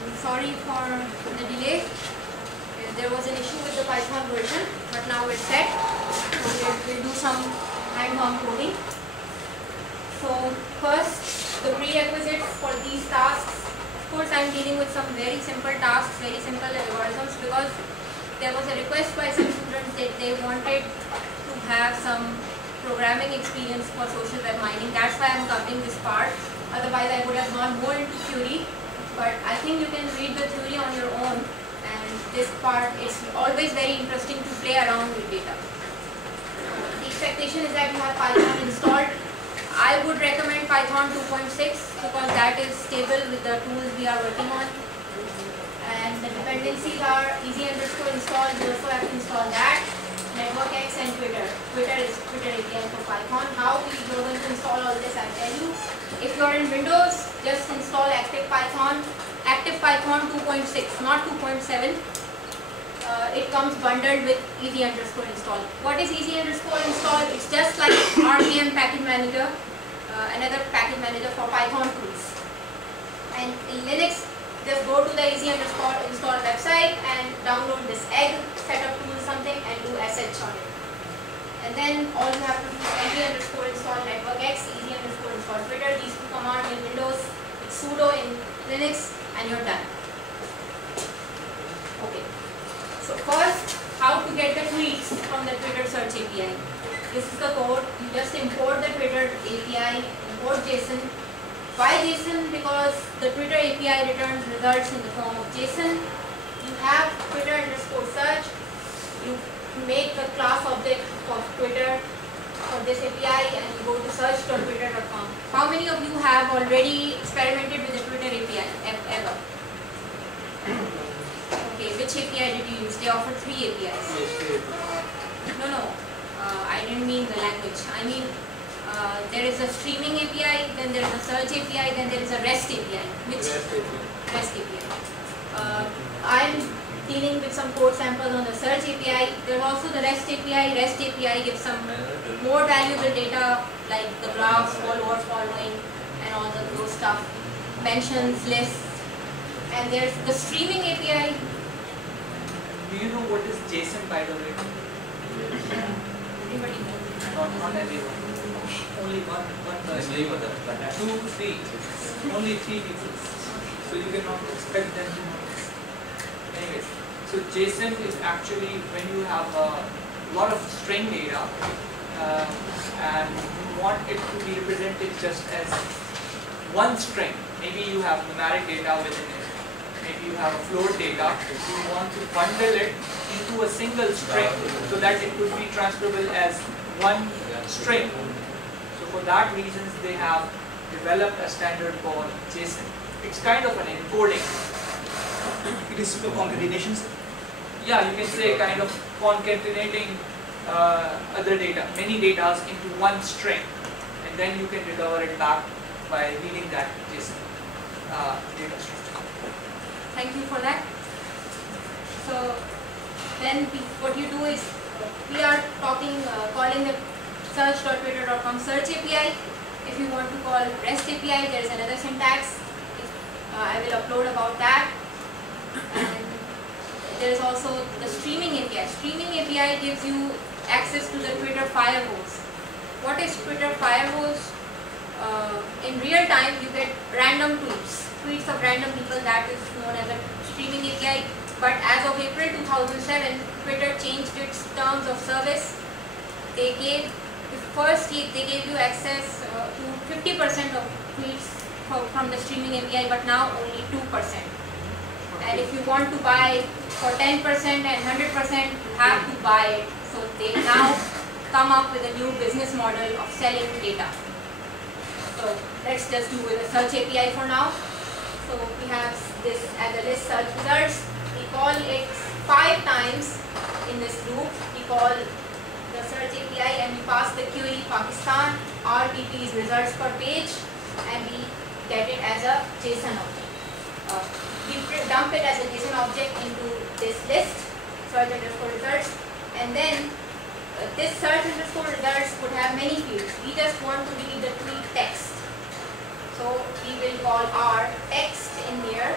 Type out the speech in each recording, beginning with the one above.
Sorry for the delay. There was an issue with the Python version, but now it's set. So we'll do some hands-on coding. So first, the prerequisites for these tasks. Of course, I'm dealing with some very simple tasks, very simple algorithms, because there was a request by some students that they wanted to have some programming experience for social web mining. That's why I'm covering this part. Otherwise, I would have gone more into theory. But I think you can read the theory on your own, and this part is always very interesting to play around with data. The expectation is that you have Python installed. I would recommend Python 2.6 because that is stable with the tools we are working on. And the dependencies are easy underscore install. You also have to install that. NetworkX and Twitter. Twitter is Twitter API for Python. How we are going to install all this, I'll tell you. If you are in Windows, just install ActivePython 2.6, not 2.7. It comes bundled with easy underscore install. What is easy underscore install? It's just like RPM package manager, another package manager for Python tools. And in Linux, just go to the easy underscore install website and download this egg, setup tool something, and do sh on it. And then all you have to do is easy underscore install NetworkX, easy underscore install Twitter. These two commands in Windows, it's sudo in Linux, and you're done. Okay. So first, how to get the tweets from the Twitter search API. This is the code. You just import the Twitter API, import JSON. Why JSON? Because the Twitter API returns results in the form of JSON. You have Twitter underscore search. You make the class object of Twitter for this API and you go to search.twitter.com. How many of you have already experimented with the Twitter API ever? Okay, which API did you use? They offer 3 APIs. No, I didn't mean the language. I mean there is a streaming API, then there is a search API, then there is a REST API. Which? REST API. I'm dealing with some code samples on the search API. There's also the REST API. REST API gives some more valuable data like the graphs, follower following, and all those stuff, mentions, lists. And there's the streaming API. Do you know what is JSON, by the way? Everybody knows. Not everyone. Only one person. 2, 3. Only 3 people. So you cannot expect them to know this. Anyways, so JSON is actually when you have a lot of string data and you want it to be represented just as one string. Maybe you have numeric data within it. Maybe you have a float data. You want to bundle it into a single string so that it could be transferable as one string. So for that reasons they have developed a standard called JSON. It's kind of an encoding. It is super concatenation. Yeah, you can say kind of concatenating other data, many data into one string, and then you can recover it back by reading that JSON data structure. Thank you for that. So then what you do is we are calling the search.twitter.com search API. If you want to call REST API, there is another syntax. I will upload about that. And there is also the streaming API. Streaming API gives you access to the Twitter firehose. What is Twitter firehose? In real time, you get random tweets of random people. That is known as a streaming API. But as of April 2007, Twitter changed its terms of service. They gave you access to 50% of tweets from the streaming API, but now only 2%. And if you want to buy for 10% and 100%, you have to buy it. So they now come up with a new business model of selling data. So let's just do with a search API for now. So we have this as a list search results. We call it 5 times in this loop. We call the search API and we pass the query Pakistan RTP is results per page, and we get it as a JSON object. We dump it as a JSON object into this list, search underscore results, and then this search underscore results would have many fields. We just want to read the tweet text. So we will call our text in here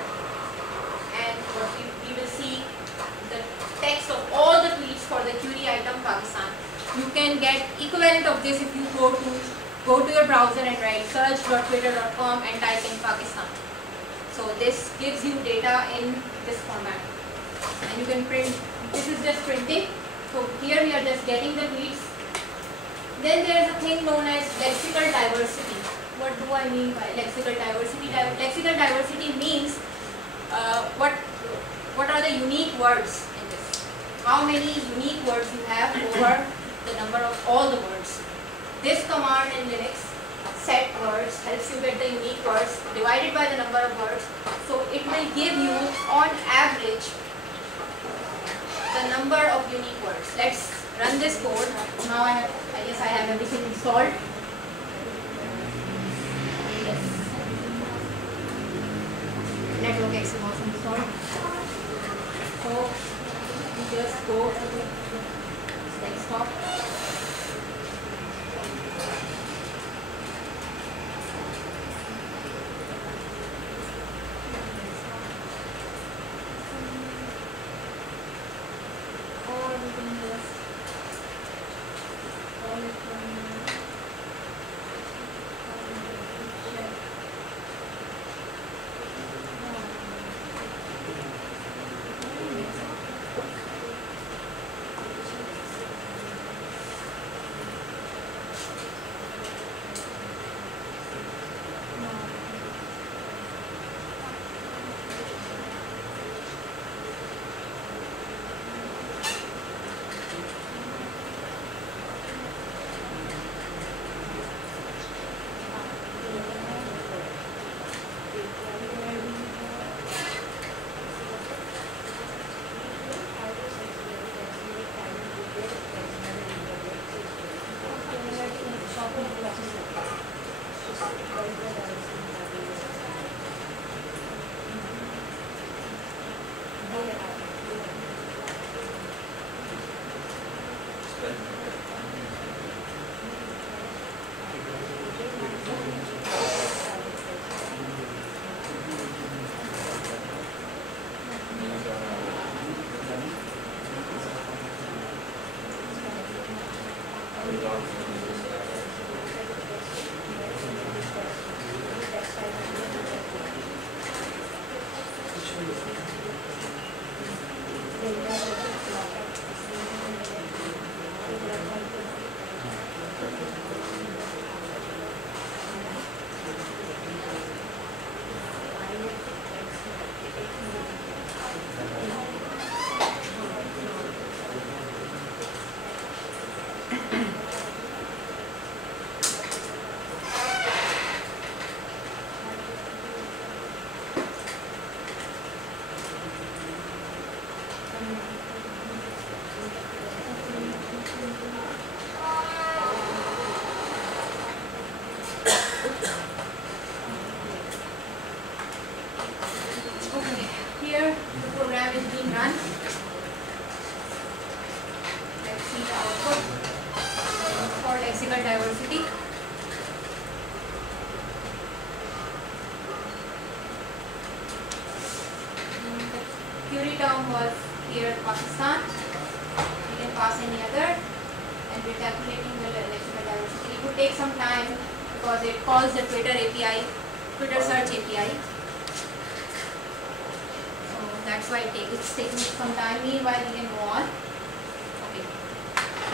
equivalent of this if you go to your browser and write search.twitter.com and type in Pakistan. So this gives you data in this format, and you can print. This is just printing. So here we are just getting the tweets. Then there is a thing known as lexical diversity. What do I mean by lexical diversity? Lexical diversity means what are the unique words in this? How many unique words you have over the number of all the words. This command in Linux, set words, helps you get the unique words divided by the number of words. So it will give you on average the number of unique words. Let's run this code. Now I guess I have everything installed. Yes. Network X is also installed. So we just go to desktop. Diversity. The query term was here Pakistan. You can pass any other, and we're calculating the lexical diversity. It would take some time because it calls the Twitter API, Twitter search API. So that's why it's taking some time. Meanwhile, we can go on. Okay.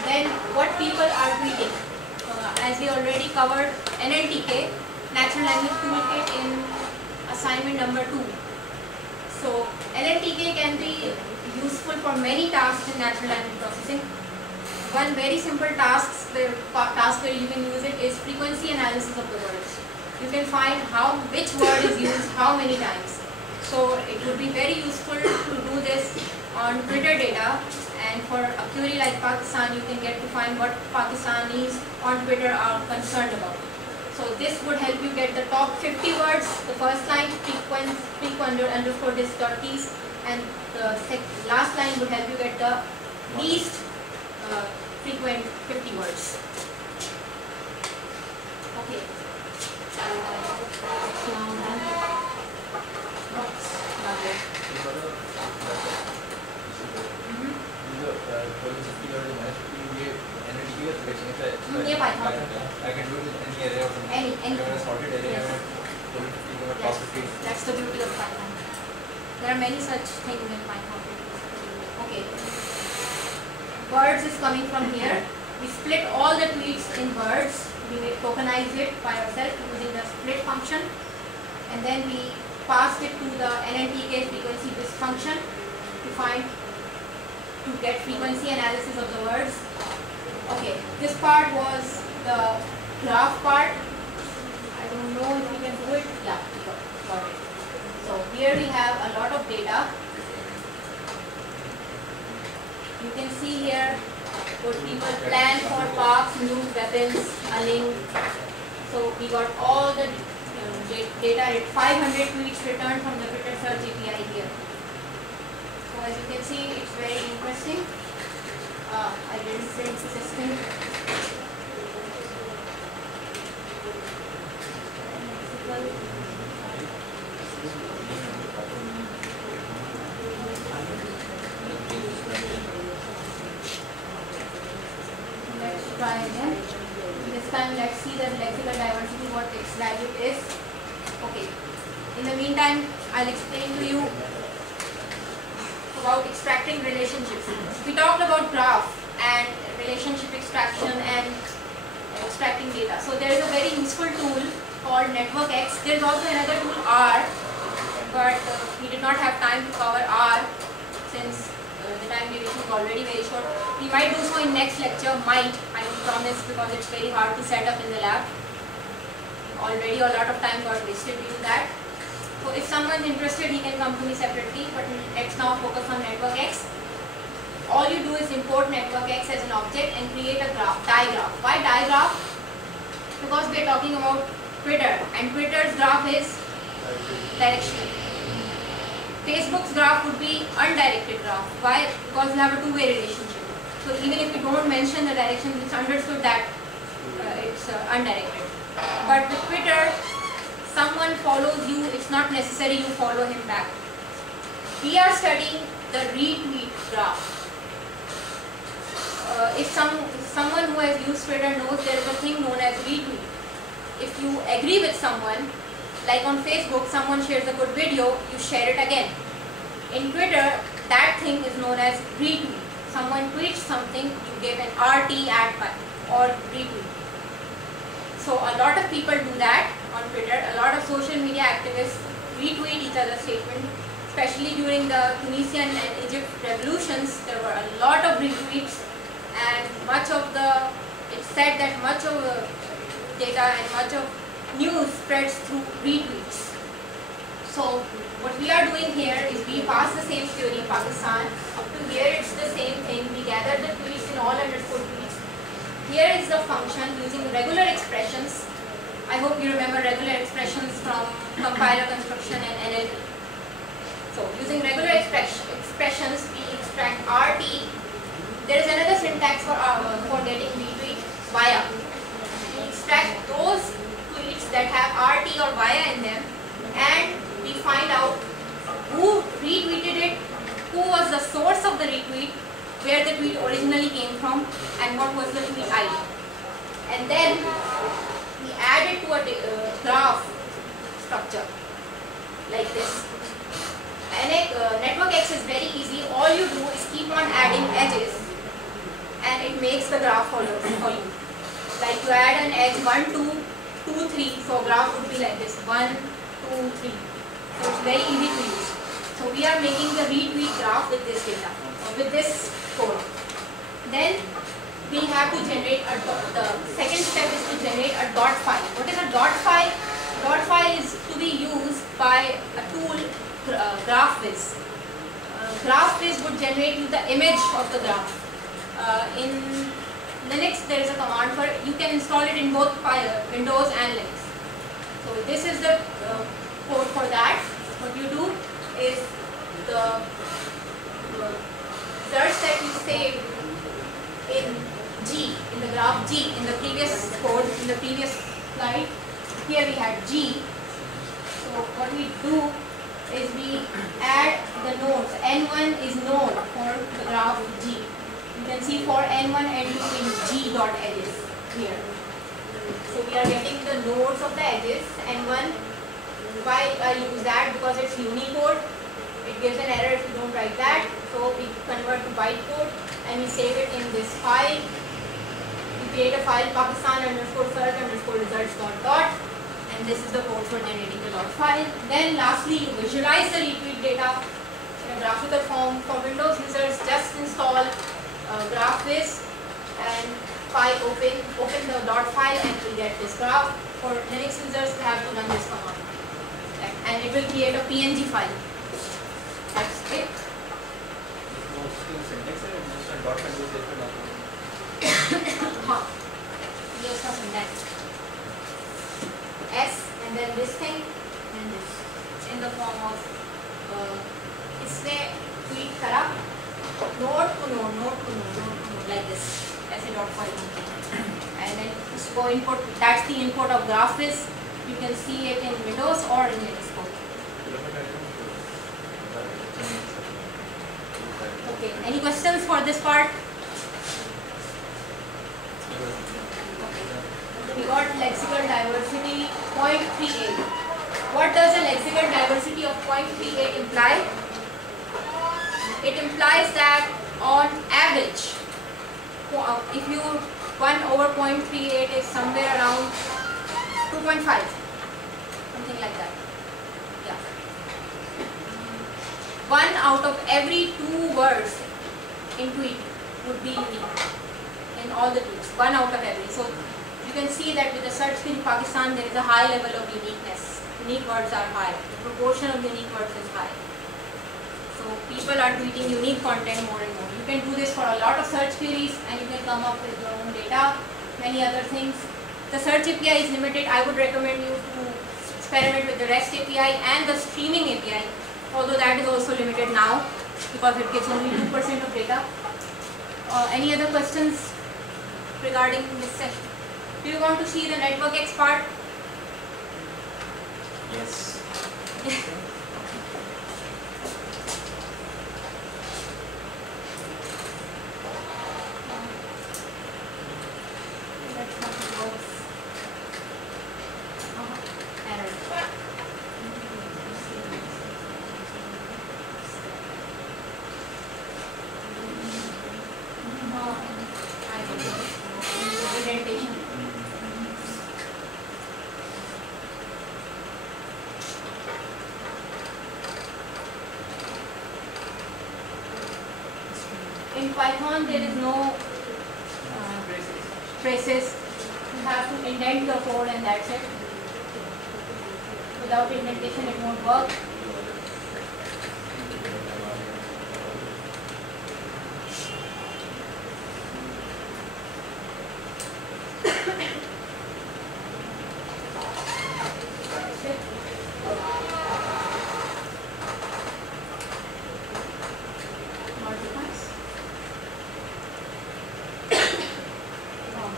Then what people are tweeting? As we already covered NLTK, Natural Language Toolkit, in assignment number 2. So NLTK can be useful for many tasks in natural language processing. One very simple task where you can use it is frequency analysis of the words. You can find which word is used how many times. So it would be very useful to do this on Twitter data. And for a query like Pakistan, you can get to find what Pakistanis on Twitter are concerned about. So this would help you get the top 50 words, the first line, __this.keys, and the last line would help you get the least frequent 50 words. Okay. Python. I can do it with any array or something. Any. If I have a sorted array, Yes. I have 50, Yes. top 50. That's the beauty of Python. There are many such things in Python. Okay. Birds is coming from here. We split all the tweets in birds. We tokenize it by ourselves using the split function, and then we passed it to the NNTK frequency disk function to get frequency analysis of the words. Okay, this part was the graph part. I don't know if we can do it. Yeah, we got it. So here we have a lot of data. You can see here what people plan for parks, new weapons, Aling. So we got all the data at 500 tweets returned from the Twitter search API here. So as you can see, it's very interesting. I didn't print this thing. Let's try again. This time let's see the lexical diversity, what its value is. Okay. In the meantime, I'll explain to you about extracting relationships. We talked about graph and relationship extraction and extracting data. So there is a very useful tool called NetworkX. There is also another tool R, but we did not have time to cover R since the time duration is already very short. We might do so in next lecture, I will promise, because it's very hard to set up in the lab. Already a lot of time got wasted due to that. So if someone is interested, he can come to me separately, but let's now focus on NetworkX. All you do is import NetworkX as an object and create a graph, digraph. Why digraph? Because we are talking about Twitter, and Twitter's graph is directional. Facebook's graph would be undirected graph. Why? Because you have a two-way relationship. So even if you don't mention the direction, it's understood that it's undirected. But with Twitter, someone follows you, it's not necessary you follow him back. We are studying the retweet graph. If someone who has used Twitter knows, there is a thing known as retweet. If you agree with someone, like on Facebook, someone shares a good video, you share it again. In Twitter, that thing is known as retweet. Someone tweets something, you give an RT ad or retweet. So a lot of people do that on Twitter. A lot of social media activists retweet each other's statement, especially during the Tunisian and Egypt revolutions. There were a lot of retweets, and it's said that much of data and much of news spreads through retweets. So what we are doing here is we pass the same theory, Pakistan. Up to here it's the same thing. We gather the tweets in all underscore tweets. Here is the function using regular expressions. I hope you remember regular expressions from compiler construction and NLP. So using regular expressions, we extract RT. There is another syntax for getting retweet, via. We extract those tweets that have RT or via in them, and we find out who retweeted it, who was the source of the retweet, where the tweet originally came from, and what was the tweet ID. And then we add it to a graph structure like this. And NetworkX is very easy. All you do is keep on adding edges, and it makes the graph for you. Like you add an edge 1, 2, 2, 3. So graph would be like this: 1, 2, 3. So it's very easy to use. So we are making the retweet graph with this data, with this code. Then we have to generate the second step is to generate a dot file. What is a dot file? Dot file is to be used by a tool, GraphViz. GraphViz would generate you the image of the graph. In Linux, there is a command for it. You can install it in both Windows and Linux. So this is the code for that. What you do is the search that you saved in G, in the graph G, in the previous code, in the previous slide. Here we had G. So what we do is we add the nodes. N1 is node for the graph G. You can see for N1, N2 in G dot edges. here. So we are getting the nodes of the edges, and why I use that? Because it's Unicode. It gives an error if you don't write that. So we convert to bytecode and we save it in this file. We create a file Pakistan_search_results. And this is the code for generating the dot file. Then lastly, you visualize the retweet data in a graphical form. For Windows users, just install GraphViz and open the dot file and you will get this graph. For Linux users, they have to run this command. And it will create a PNG file. That's it. हाँ, ये उसका syntax. S and then this thing and this in the form of इसने tweet करा node to node like this ऐसे dot file and then इसको input, that's the input of GraphViz. You can see it in Windows or in Linux code. Okay, any questions for this part? We got lexical diversity 0.38. What does a lexical diversity of 0.38 imply? It implies that on average, if you 1/0.38 is somewhere around 2.5, something like that. Yeah. 1 out of every 2 words in tweet would be unique in all the tweets. 1 out of every. So you can see that with the search field Pakistan, there is a high level of uniqueness. Unique words are high. The proportion of unique words is high. So people are tweeting unique content more and more. You can do this for a lot of search queries and you can come up with your own data, many other things. The search API is limited. I would recommend you to experiment with the REST API and the streaming API, although that is also limited now because it gives only 2% of data. Any other questions regarding this session? Do you want to see the NetworkX part? Yes. That's how it works. Error. Indentation. In Python, there is no braces. You have to indent your code and that's it. Without indentation, it won't work. That's it. Multipass. Oh.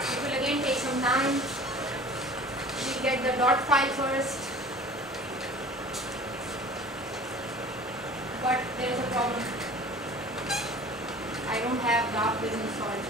It will again take some time. We get the dot file first. But there is a problem. I don't have GraphViz installed.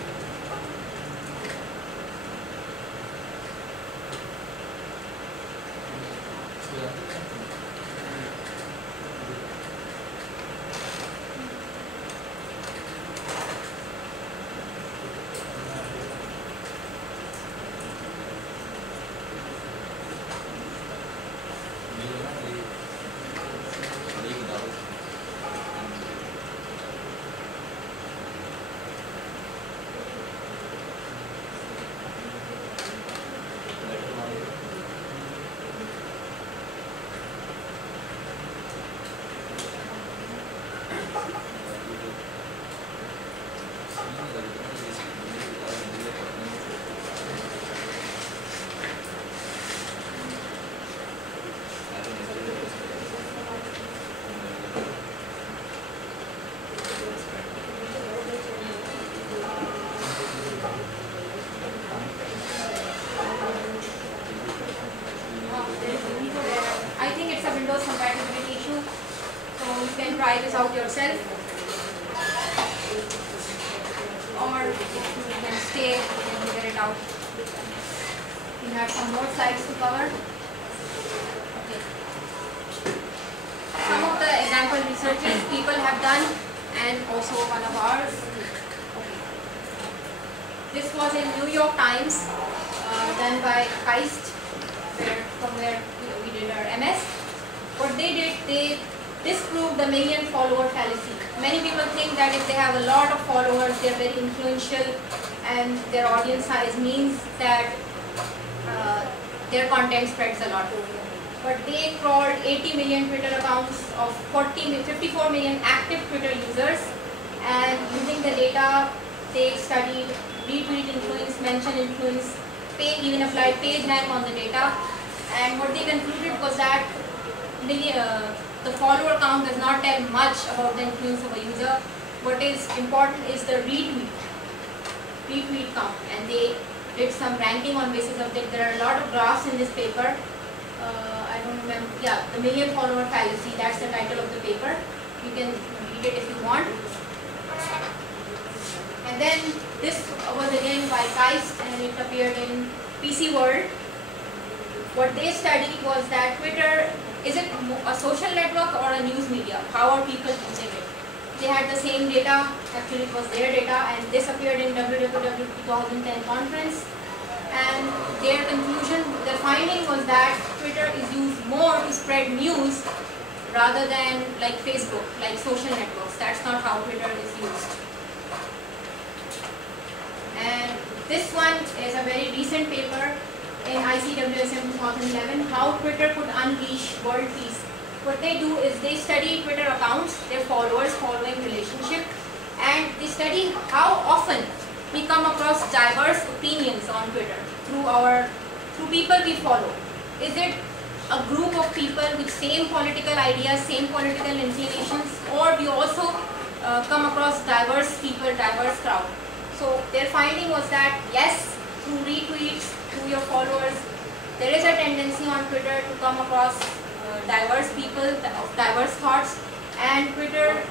this out yourself, or you can stay and figure it out. We have some more slides to cover. Okay. Some of the example researches people have done, and also one of ours. Okay. This was in New York Times, done by Heist, from where we did our MS. What they did, they disproved the million follower fallacy. Many people think that if they have a lot of followers, they are very influential, and their audience size means that their content spreads a lot. But they crawled 80 million Twitter accounts of 54 million active Twitter users, and using the data, they studied retweet influence, mention influence, even applied page rank on the data, and what they concluded was that the follower count does not tell much about the influence of a user. What is important is the retweet count, and they did some ranking on basis of that. There are a lot of graphs in this paper. I don't remember. Yeah, the million follower fallacy. That's the title of the paper. You can read it if you want. And then this was again by Heist, and it appeared in PC World. What they studied was that Twitter, is it a social network or a news media? How are people using it? They had the same data, actually it was their data, and this appeared in WWW 2010 conference. And their conclusion, their finding was that Twitter is used more to spread news rather than like Facebook, like social networks. That's not how Twitter is used. And this one is a very recent paper in ICWSM 2011, how Twitter could unleash world peace. What they do is they study Twitter accounts, their followers, following relationship, and they study how often we come across diverse opinions on Twitter through people we follow. Is it a group of people with same political ideas, same political inclinations, or we also come across diverse people, diverse crowd? So their finding was that yes, through retweets, through your followers, there is a tendency on Twitter to come across diverse people of diverse thoughts, and Twitter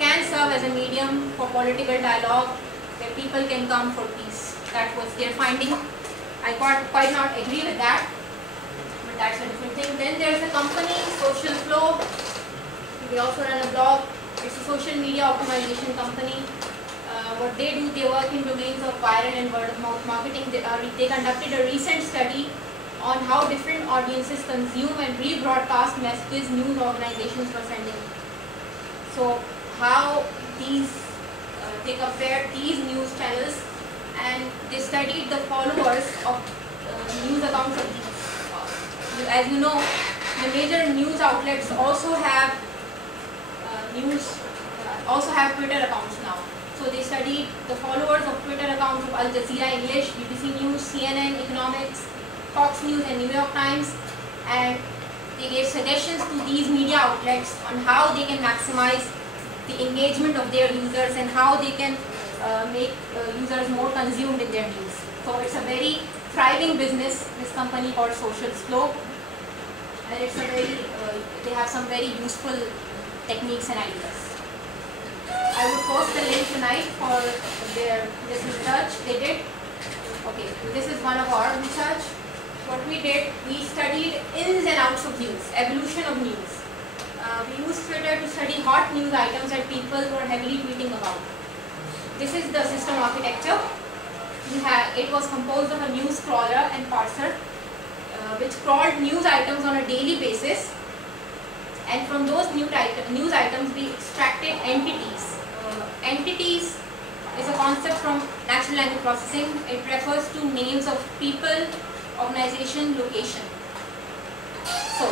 can serve as a medium for political dialogue where people can come for peace. That was their finding. I quite not agree with that, but that's a different thing. Then there's a company, Social Flow. They also run a blog. It's a social media optimization company. What they do, they work in domains of viral and word of mouth marketing. They conducted a recent study on how different audiences consume and rebroadcast messages news organizations were sending. So how they compared these news channels, and they studied the followers of news accounts of these. As you know, the major news outlets also have Twitter accounts now. So they studied the followers of Twitter accounts of Al Jazeera English, BBC News, CNN, Economics, Fox News, and New York Times, and they gave suggestions to these media outlets on how they can maximize the engagement of their users and how they can make users more consumed in their news. So it's a very thriving business, this company called Social Flow, and it's a very, they have some very useful techniques and ideas. I will post the link tonight for this research they did. Okay, this is one of our research. What we did, we studied ins and outs of news, evolution of news. We used Twitter to study hot news items that people were heavily tweeting about. This is the system architecture. It was composed of a news crawler and parser, which crawled news items on a daily basis. And from those news items, we extracted entities. Entities is a concept from natural language processing. It refers to names of people, organization, location. So,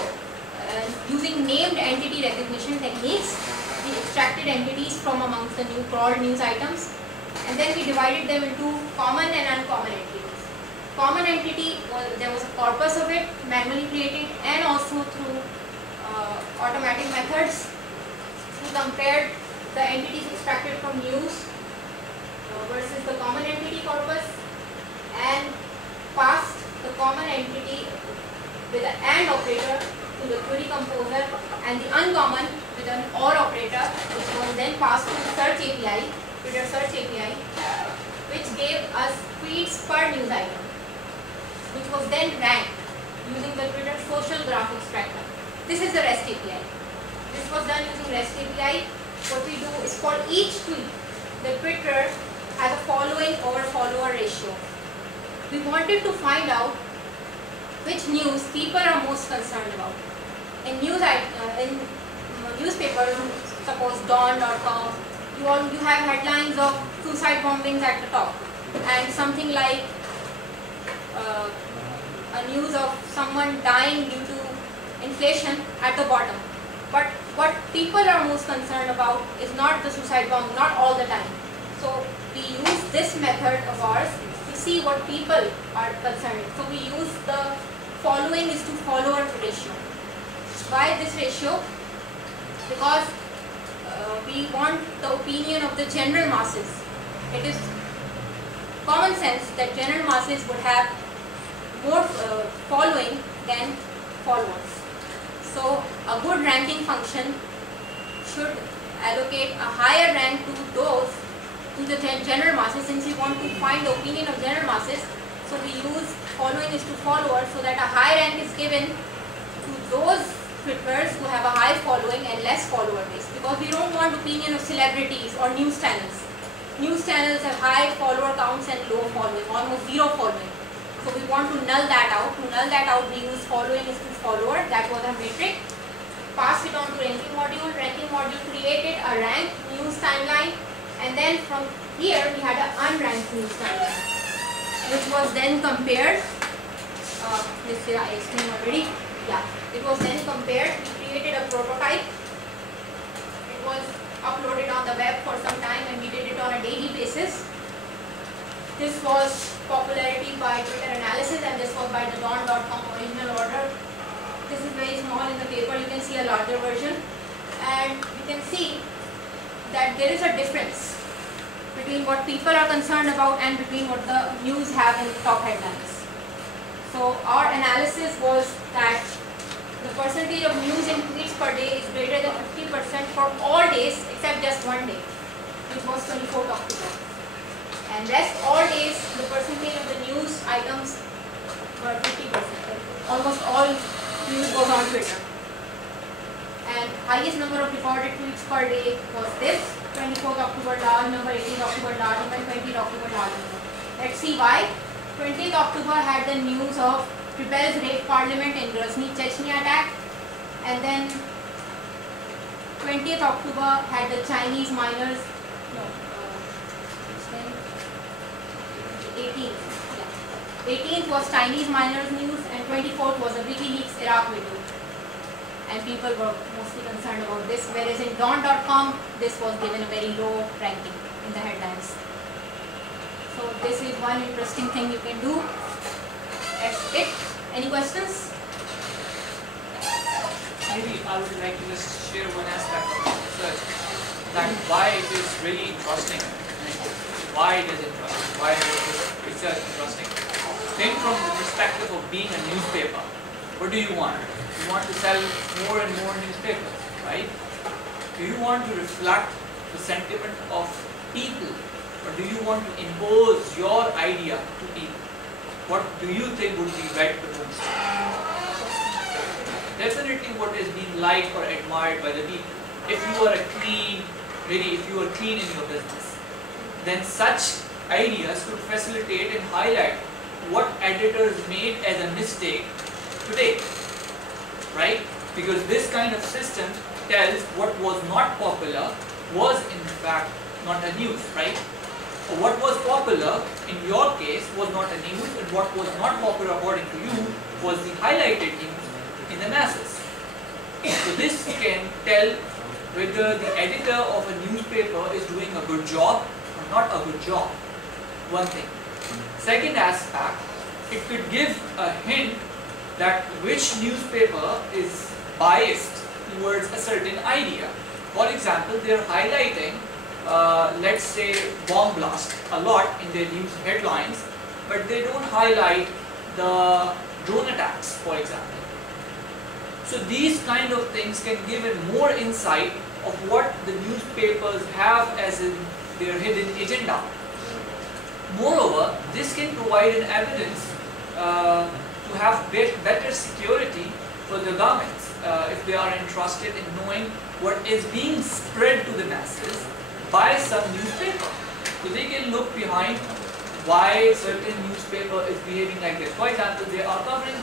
using named entity recognition techniques, we extracted entities from amongst the crawled news items, and then we divided them into common and uncommon entities. Common entity, there was a corpus of it, manually created, and also through automatic methods. We compared the entities extracted from news versus the common entity corpus, and passed the common entity with an AND operator to the query composer, and the uncommon with with an OR operator, which was then passed to search API, Twitter search API, which gave us tweets per news item, which was then ranked using the Twitter social graph extractor. This is the REST API. This was done using REST API. What we do is for each tweet, the Twitter has a following over follower ratio. We wanted to find out which news people are most concerned about. In newspapers, suppose dawn.com, you have headlines of suicide bombings at the top and something like a news of someone dying due to inflation at the bottom. But what people are most concerned about is not the suicide bomb, not all the time. So we use this method of ours to see what people are concerned. So we use the following is to follower ratio. Why this ratio? Because we want the opinion of the general masses. It is common sense that general masses would have more following than followers. So a good ranking function should allocate a higher rank to those, to the general masses, since we want to find the opinion of general masses. So we use following is to followers so that a high rank is given to those Twitters who have a high following and less follower base, because we don't want opinion of celebrities or news channels. News channels have high follower counts and low following, almost zero following. So we want to null that out. To null that out, we use following is to follower. That was our metric. Passed it on to ranking module. Ranking module created a ranked news timeline, and then from here we had an unranked news timeline, which was then compared. This I explained already. Yeah, it was then compared. We created a prototype. It was uploaded on the web for some time, and we did it on a daily basis. This was popularity by Twitter analysis, and this was by the dawn.com original order. This is very small in the paper. You can see a larger version, and you can see that there is a difference between what people are concerned about and between what the news have in the top headlines. So our analysis was that the percentage of news in tweets per day is greater than 50% for all days except just one day, which was 24th October. And rest all days, the percentage of the news items were 50%. Almost all news goes on Twitter. And highest number of recorded tweets per day was this: 24th October large number, 18th October large number, 20th October large number. Let's see why. 20th October had the news of rebels raid parliament in Grozny, Chechnya attack, and then 20th October had the Chinese miners. No, 18th. Yeah. 18th was Chinese miners news, and 24th was a WikiLeaks Iraq video. And people were mostly concerned about this, whereas in dawn.com, this was given a very low ranking in the headlines. So this is one interesting thing you can do. That's it. Any questions? Maybe I would like to just share one aspect of research, that why it is really interesting. Why it is interesting? Why is research interesting? Think from the perspective of being a newspaper. What do you want? You want to sell more and more newspapers, right? Do you want to reflect the sentiment of people, or do you want to impose your idea to people? What do you think would be read the most? Definitely what is being liked or admired by the people. If you are a clean, really, if you are clean in your business, then such ideas could facilitate and highlight what editors made as a mistake today, right? Because this kind of system tells what was not popular was in fact not a news, right? What was popular in your case was not a news, and what was not popular according to you was the highlighted news in the masses. So this can tell whether the editor of a newspaper is doing a good job or not a good job. One thing. Second aspect, it could give a hint that which newspaper is biased towards a certain idea. For example, they are highlighting let's say bomb blast a lot in their news headlines, but they don't highlight the drone attacks, for example. So these kind of things can give a more insight of what the newspapers have as in their hidden agenda. Moreover, this can provide an evidence to have better security for the governments if they are interested in knowing what is being spread to the masses by some newspaper. So they can look behind why certain newspaper is behaving like this. For example, they are covering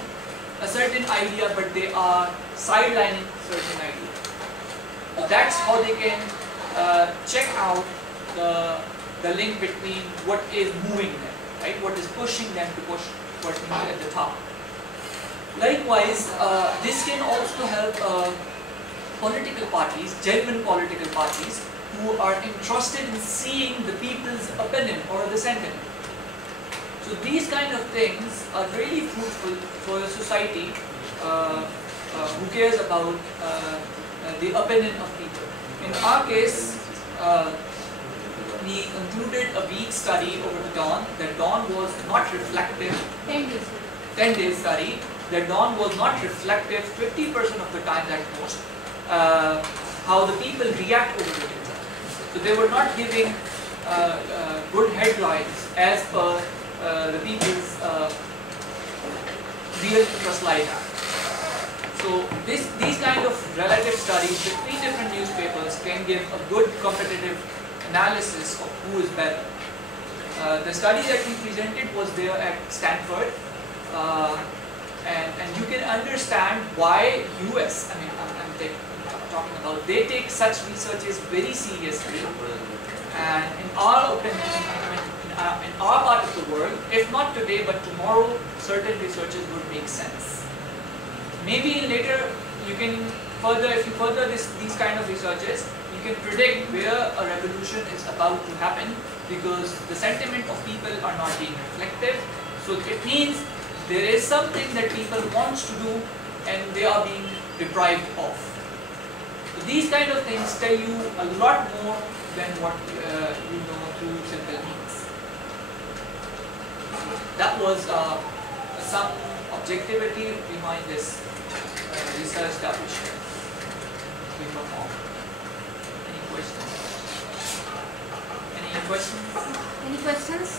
a certain idea but they are sidelining certain idea. So that's how they can check out the link between what is moving them, right? What is pushing them to push what's at the top. Likewise, this can also help political parties, genuine political parties, who are interested in seeing the people's opinion or the sentiment. So these kind of things are really fruitful for a society who cares about the opinion of people. In our case, we concluded a week study over the dawn. That dawn was not reflective. 10 days. 10 days study. That dawn was not reflective 50% of the time at most. How the people react over the data. So they were not giving good headlines as per the people's real interest lie at. So these kind of relative studies between different newspapers can give a good competitive analysis of who is better. The study that we presented was there at Stanford, and you can understand why US, I mean I'm talking about, they take such researches very seriously, and in our opinion, in our part of the world, if not today but tomorrow, certain researches would make sense. Maybe later you can further, if you further these kind of researches, you can predict where a revolution is about to happen, because the sentiment of people are not being reflective. So it means there is something that people want to do and they are being deprived of. So these kind of things tell you a lot more than what you know through simple means. That was some objectivity behind this research that we shared. We performed. Any questions? Any questions? Any questions?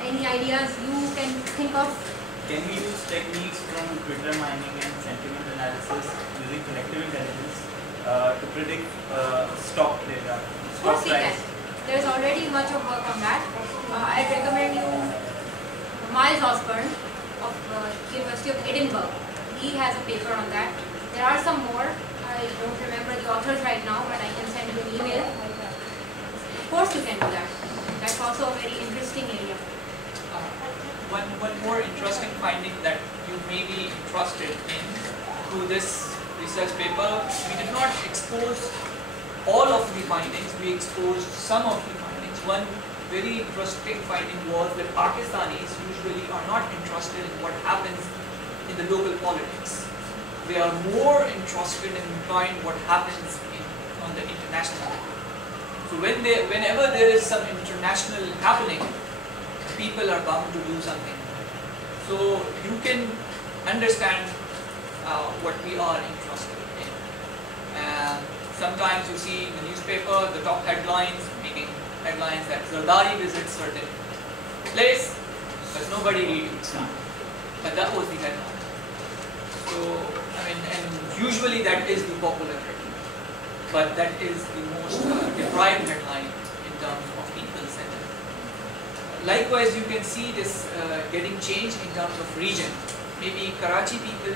Any ideas you can think of? Can we use techniques from Twitter mining and sentiment analysis using collective intelligence to predict stock data? Of course we can. There is already much of work on that. I recommend you Miles Osborne of University of Edinburgh. He has a paper on that. There are some more. I don't remember the authors right now, but I can send you an email. Of course you can do that. That's also a very interesting area. One more interesting finding that you may be interested in through this research paper, we did not expose all of the findings, we exposed some of the findings. One very interesting finding was that Pakistanis usually are not interested in what happens in the local politics. They are more interested in knowing what happens on the international level. So whenever there is some international happening, people are bound to do something. So you can understand what we are interested in. Sometimes you see in the newspaper the top headlines, making headlines that Zardari visits certain place, but nobody reads that. But that was the headline. So, I mean, and usually that is the popular headline, but that is the most deprived headline in terms of people's sentiment. Likewise, you can see this getting changed in terms of region. Maybe Karachi people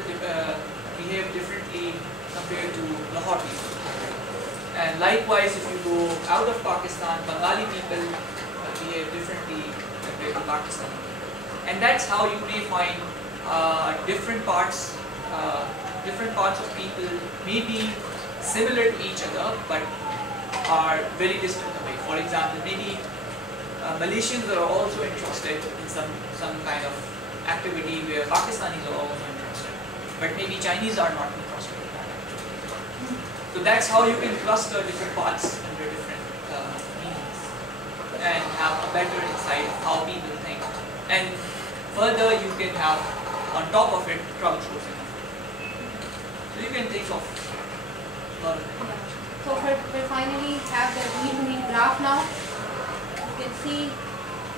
behave differently compared to Lahore people. And likewise, if you go out of Pakistan, Bengali people behave differently compared to Pakistan. And that's how you may find different parts of people may be similar to each other, but are very distant away. For example, maybe Malaysians are also interested in some kind of activity where Pakistanis are also interested, but maybe Chinese are not interested in that activity. So that's how you can cluster different parts under different meanings and have a better insight of how people think. And further, you can have on top of it crowdsourcing. You can take off. Or So we finally have the retweet graph now. You can see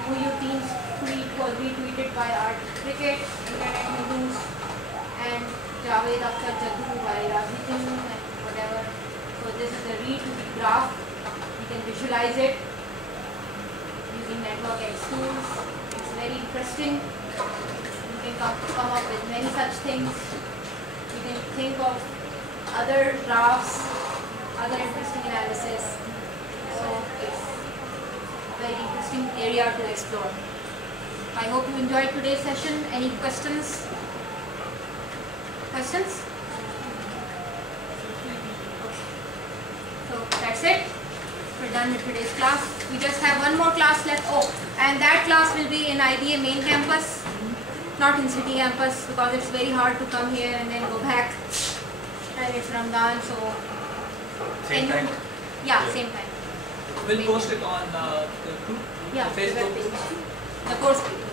Muyu team's tweet was retweeted by Art Cricket, Internet News, and Javed Akhtar Jaddu by Rajijan and whatever. So this is the retweet graph. You can visualize it using NetworkX tools. It's very interesting. You can come up with many such things. You can think of other graphs, other interesting analysis. So it's a very interesting area to explore. I hope you enjoyed today's session. Any questions? Questions? So that's it. We're done with today's class. We just have one more class left. Oh, and that class will be in IBA main campus, not in city campus, because it's very hard to come here and then go back. And it's Ramadan, so Same time? Yeah, same time. we'll post it on the group, Yeah, the Facebook. the web page. The course page.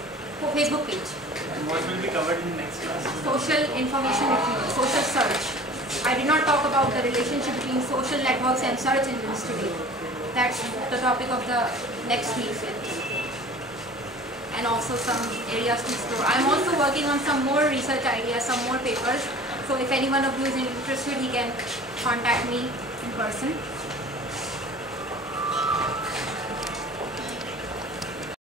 Facebook page. And what will be covered in the next class? Social information retrieval, social search. I did not talk about the relationship between social networks and search engines today. That's the topic of the next week's lecture. And also some areas to explore. I'm also working on some more research ideas, some more papers. So if anyone of you is interested, he can contact me in person.